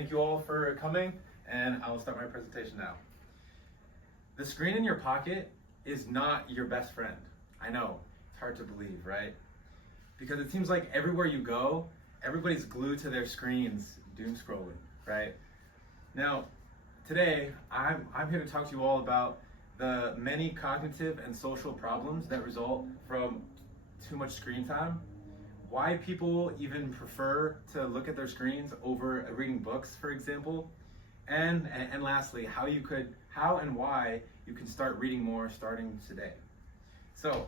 Thank you all for coming, and I will start my presentation now. The screen in your pocket is not your best friend. I know, it's hard to believe, right? Because it seems like everywhere you go, everybody's glued to their screens, doom scrolling, right? Now, today, I'm here to talk to you all about the many cognitive and social problems that result from too much screen time, why people even prefer to look at their screens over reading books, for example, and lastly, how and why you can start reading more starting today. So,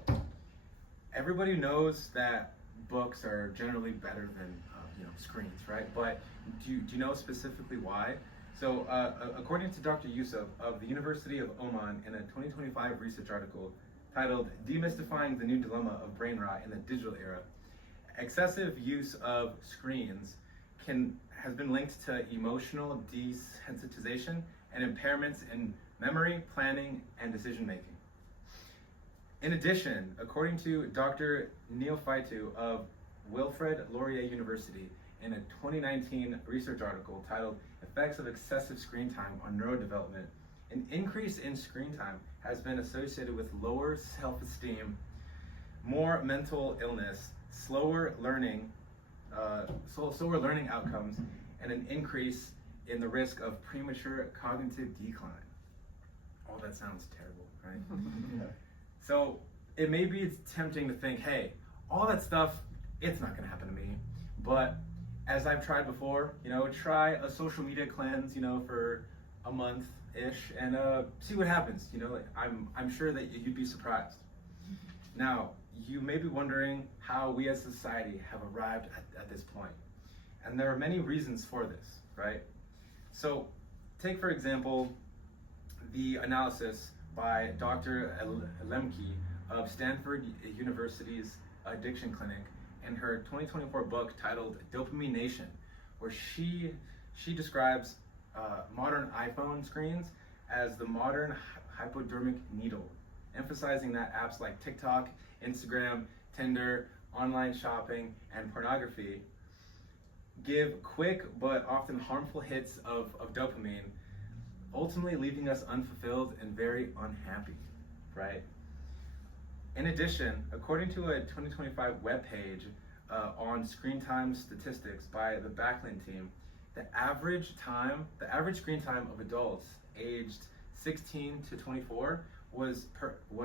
everybody knows that books are generally better than screens, right? But do you know specifically why? So, according to Dr. Yusuf of the University of Oman, in a 2025 research article titled "Demystifying the New Dilemma of Brain Rot in the Digital Era," excessive use of screens has been linked to emotional desensitization and impairments in memory, planning, and decision making. In addition, according to Dr. Neil Faitu of Wilfrid Laurier University, in a 2019 research article titled "Effects of Excessive Screen Time on Neurodevelopment," an increase in screen time has been associated with lower self-esteem, more mental illness, slower learning outcomes, and an increase in the risk of premature cognitive decline. Oh, that sounds terrible, right? Yeah. So it may be tempting to think, hey, all that stuff, it's not going to happen to me. But as I've tried before, try a social media cleanse, for a month-ish, and see what happens. I'm sure that you'd be surprised. Now, you may be wondering how we as a society have arrived at this point. And there are many reasons for this, right? So take, for example, the analysis by Dr. Lemke of Stanford University's Addiction Clinic in her 2024 book titled Dopamine Nation, where she describes modern iPhone screens as the modern hypodermic needle, emphasizing that apps like TikTok, Instagram, Tinder, online shopping, and pornography give quick but often harmful hits of dopamine, ultimately leaving us unfulfilled and very unhappy, right? In addition, according to a 2025 webpage on screen time statistics by the Backlund team, the average screen time of adults aged 16 to 24 was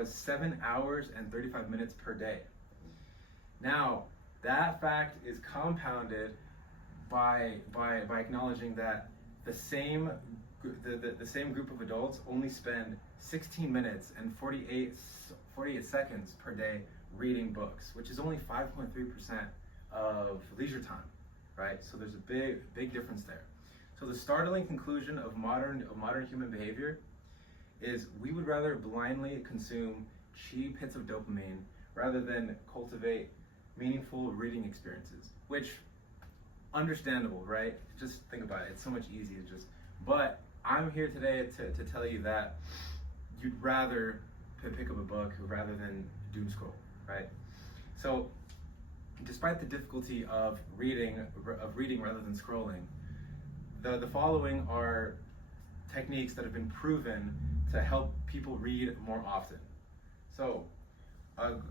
7 hours and 35 minutes per day. Now, that fact is compounded by acknowledging that the same group of adults only spend 16 minutes and 48 seconds per day reading books, which is only 5.3% of leisure time, right? So there's a big difference there. So the startling conclusion of modern human behavior is we would rather blindly consume cheap hits of dopamine rather than cultivate meaningful reading experiences, which, understandable, right? Just think about it, it's so much easier but I'm here today to tell you that you'd rather pick up a book rather than doom scroll, right? So despite the difficulty of reading rather than scrolling, the following are techniques that have been proven to help people read more often. So,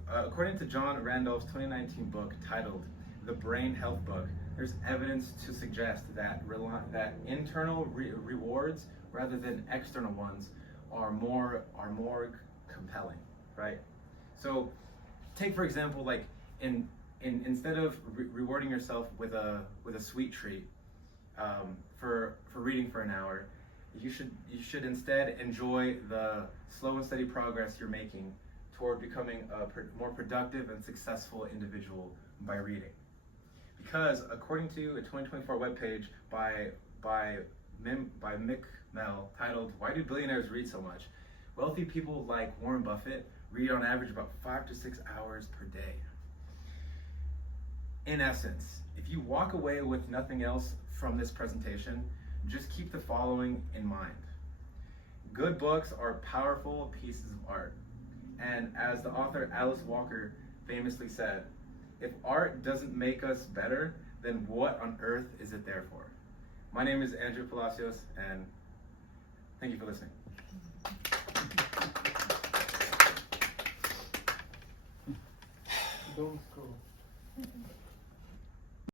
according to John Randolph's 2019 book titled The Brain Health Book, there's evidence to suggest that internal rewards rather than external ones are more compelling, right? So, take for example, like instead of rewarding yourself with a sweet treat for reading for an hour, you should instead enjoy the slow and steady progress you're making toward becoming a more productive and successful individual by reading. Because according to a 2024 webpage by Mick Mel titled "Why Do Billionaires Read So Much?" wealthy people like Warren Buffett read on average about 5 to 6 hours per day. In essence, if you walk away with nothing else from this presentation, just keep the following in mind. Good books are powerful pieces of art. And as the author Alice Walker famously said, if art doesn't make us better, then what on earth is it there for? My name is Andrew Palacios, and thank you for listening. Don't go.